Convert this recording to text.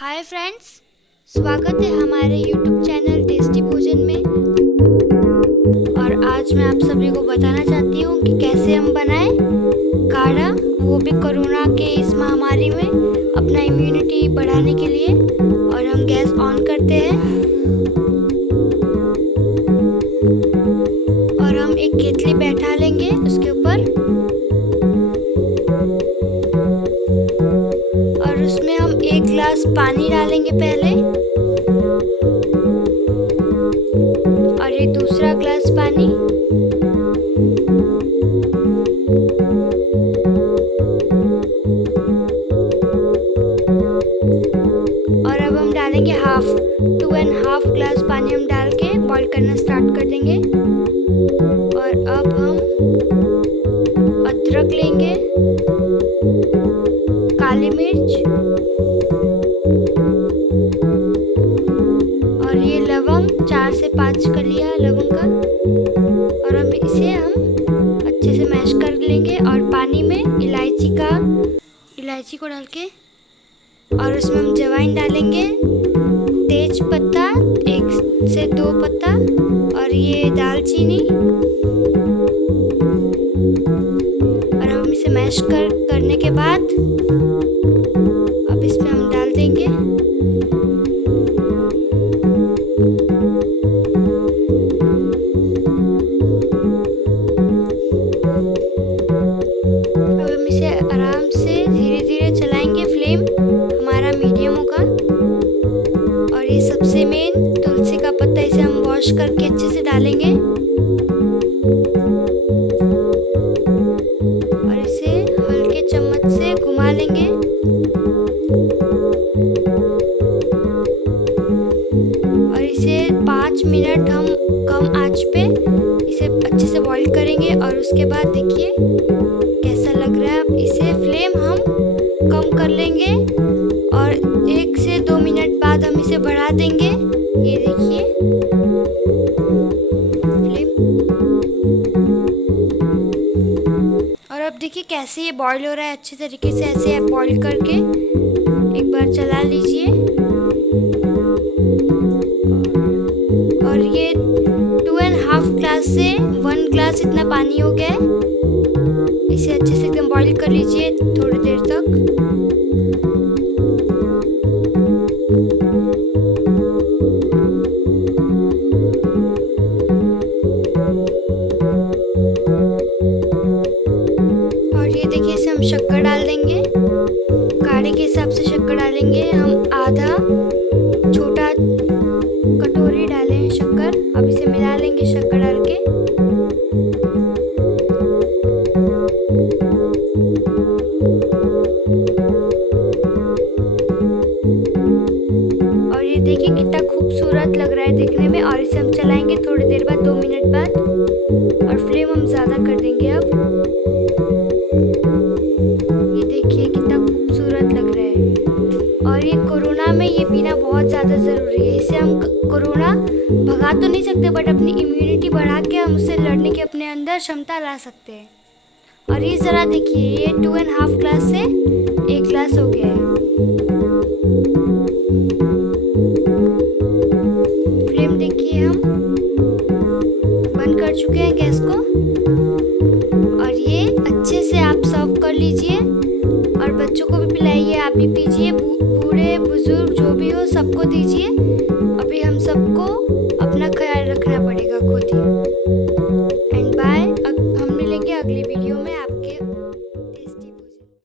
Hi friends, स्वागत है हमारे यूट्यूब चैनल टेस्टी भोजन में। और आज मैं आप सभी को बताना चाहती हूँ कि कैसे हम बनाएं काढ़ा, वो भी कोरोना के इस महामारी में अपना इम्यूनिटी बढ़ाने के लिए। और हम गैस ऑन करते हैं और हम एक केतली बैठा लेंगे उसके ऊपर, और उसमें हम 1 गिलास पानी डालेंगे पहले, और ये दूसरा गिलास पानी, और अब हम डालेंगे 2.5 गिलास पानी हम डाल के बॉईल करना स्टार्ट कर देंगे। और अब हम अदरक लेंगे, काली मिर्च और ये लवंग, 4 से 5 कलियां लवंग का, और हम इसे अच्छे से मैश कर लेंगे। और पानी में इलायची को डाल के, और उसमें हम जवाइन डालेंगे, तेज पत्ता 1 से 2 पत्ता, और ये दालचीनी, और हम इसे मैश करने के बाद अब इसमें हम डाल देंगे आराम से धीरे धीरे चलाएंगे, फ्लेम हमारा मीडियम होगा। और ये सबसे मेन तुलसी का पत्ता, इसे हम वॉश करके अच्छे से डालेंगे और इसे हल्के चम्मच से घुमा लेंगे। और इसे 5 मिनट हम कम आंच पे इसे अच्छे से बॉईल करेंगे। और उसके बाद देखिए कैसा लग रहा है। अब इसे फ्लेम हम कम कर लेंगे और 1 से 2 मिनट बाद हम इसे बढ़ा देंगे। ये देखिए फ्लेम, और अब देखिए कैसे ये बॉईल हो रहा है अच्छे तरीके से। ऐसे आप बॉईल करके एक बार चला लीजिए, और ये 2.5 गिलास से 1 गिलास इतना पानी हो गया है। इसे अच्छे से एकदम बॉईल कर लीजिए थोड़ी देर तक। और ये देखिए इसे हम शक्कर डाल देंगे, काढ़े के हिसाब से शक्कर डालेंगे। हम आधा छोटा कटोरी डाले हैं शक्कर। अब इसे मिला लेंगे शक्कर डाल के। और ये देखिए कितना खूबसूरत लग रहा है देखने में। और इसे हम चलाएंगे थोड़ी देर बाद, 2 मिनट बाद, और फ्लेम हम ज़्यादा कर देंगे। अब ये देखिए कितना खूबसूरत लग रहा है। और ये कोरोना में ये पीना बहुत ज़्यादा ज़रूरी है। इससे हम कोरोना भगा तो नहीं सकते, बट अपनी इम्यूनिटी बढ़ा के हम उससे लड़ने की अपने अंदर क्षमता ला सकते हैं। और ये ज़रा देखिए, ये 2.5 गिलास से 1 गिलास हो गया है। फ्लेम देखिए, हम बंद कर चुके हैं गैस को। और ये अच्छे से आप सर्व कर लीजिए और बच्चों को भी पिलाइए, आप भी पीजिए, बूढ़े बुजुर्ग जो भी हो सबको दीजिए। अभी हम सबको अपना ख्याल रखना पड़ेगा खुद ही। एंड बाय, हम मिलेंगे अगली वीडियो में।